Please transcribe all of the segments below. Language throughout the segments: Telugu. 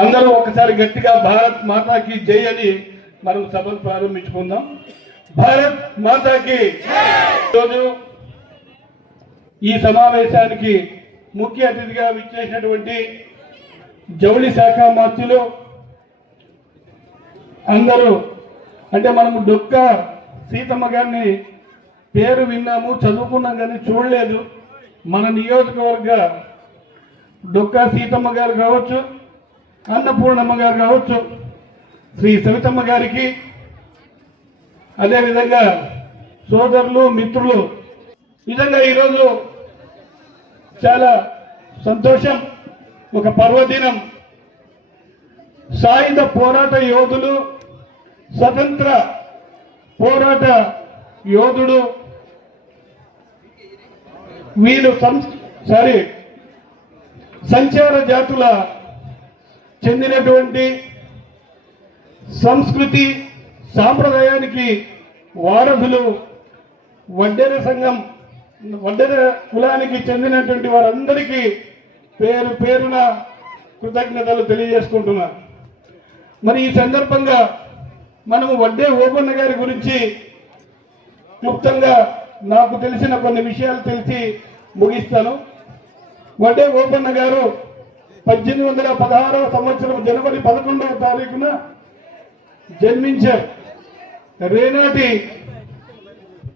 అందరూ ఒకసారి గట్టిగా భారత్ మాతాకి జై అని మనం సభను ప్రారంభించుకుందాం. భారత్ మాతాకి. ఈరోజు ఈ సమావేశానికి ముఖ్య అతిథిగా విచ్చేసినటువంటి జౌళి శాఖ మంత్రులు అందరూ, అంటే మనము డొక్క సీతమ్మ గారిని పేరు విన్నాము, చదువుకున్నాం కానీ చూడలేదు. మన నియోజకవర్గ డొక్క సీతమ్మ గారు కావచ్చు, అన్నపూర్ణమ్మ గారు కావచ్చు, శ్రీ సవితమ్మ గారికి, అదేవిధంగా సోదరులు మిత్రులు, నిజంగా ఈరోజు చాలా సంతోషం. ఒక పర్వదినం. సాయుధ పోరాట యోధులు, స్వతంత్ర పోరాట యోధుడు, వీరు సంచార జాతుల చెందినటువంటి సంస్కృతి సాంప్రదాయానికి వారధులు, వడ్డెర సంఘం, వడ్డెర కులానికి చెందినటువంటి వారందరికీ పేరు పేరున కృతజ్ఞతలు తెలియజేసుకుంటున్నారు. మరి ఈ సందర్భంగా మనము వడ్డే ఓబన్న గారి గురించి క్లుప్తంగా నాకు తెలిసిన కొన్ని విషయాలు తెలిసి ముగిస్తాను. వడ్డే ఓబన్న గారు 1816వ సంవత్సరం జనవరి 11వ తారీఖున జన్మించారు. రేనాటి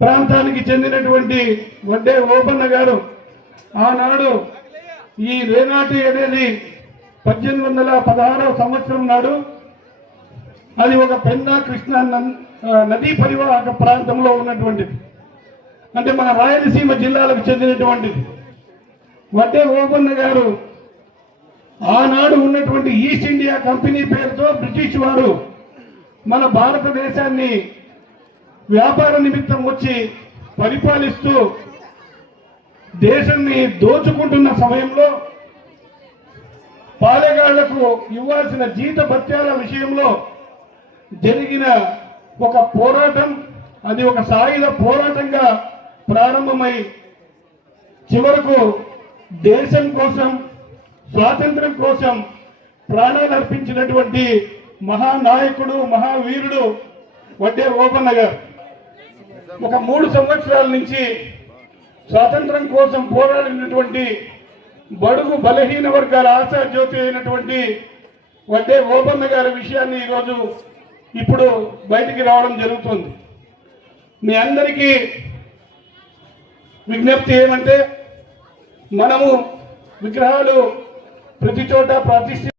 ప్రాంతానికి చెందినటువంటి వడ్డే ఓబన్న గారు ఆనాడు ఈ రేనాటి అనేది 1816వ సంవత్సరం నాడు అది ఒక పెన్నా కృష్ణా నదీ పరివాహక ప్రాంతంలో ఉన్నటువంటిది, అంటే మన రాయలసీమ జిల్లాలకు చెందినటువంటిది. వడ్డే ఓబన్న గారు ఆనాడు ఉన్నటువంటి ఈస్ట్ ఇండియా కంపెనీ పేరుతో బ్రిటిష్ వారు మన భారతదేశాన్ని వ్యాపార నిమిత్తం వచ్చి పరిపాలిస్తూ దేశాన్ని దోచుకుంటున్న సమయంలో పాలెగాళ్లకు ఇవ్వాల్సిన జీత భత్యాల విషయంలో జరిగిన ఒక పోరాటం, అది ఒక సాయుధ పోరాటంగా ప్రారంభమై చివరకు దేశం కోసం, స్వాతంత్ర్యం కోసం ప్రాణాలు అర్పించినటువంటి మహానాయకుడు, మహావీరుడు వడ్డే ఓబన్న గారు. ఒక 3 సంవత్సరాల నుంచి స్వాతంత్రం కోసం పోరాడినటువంటి బడుగు బలహీన వర్గాల ఆశాజ్యోతి అయినటువంటి వడ్డే ఓబన్న గారి విషయాన్ని ఈరోజు ఇప్పుడు బయటికి రావడం జరుగుతుంది. మీ అందరికీ విజ్ఞప్తి ఏమంటే, మనము విగ్రహాలు ప్రతి చోట ప్రతిష్ఠ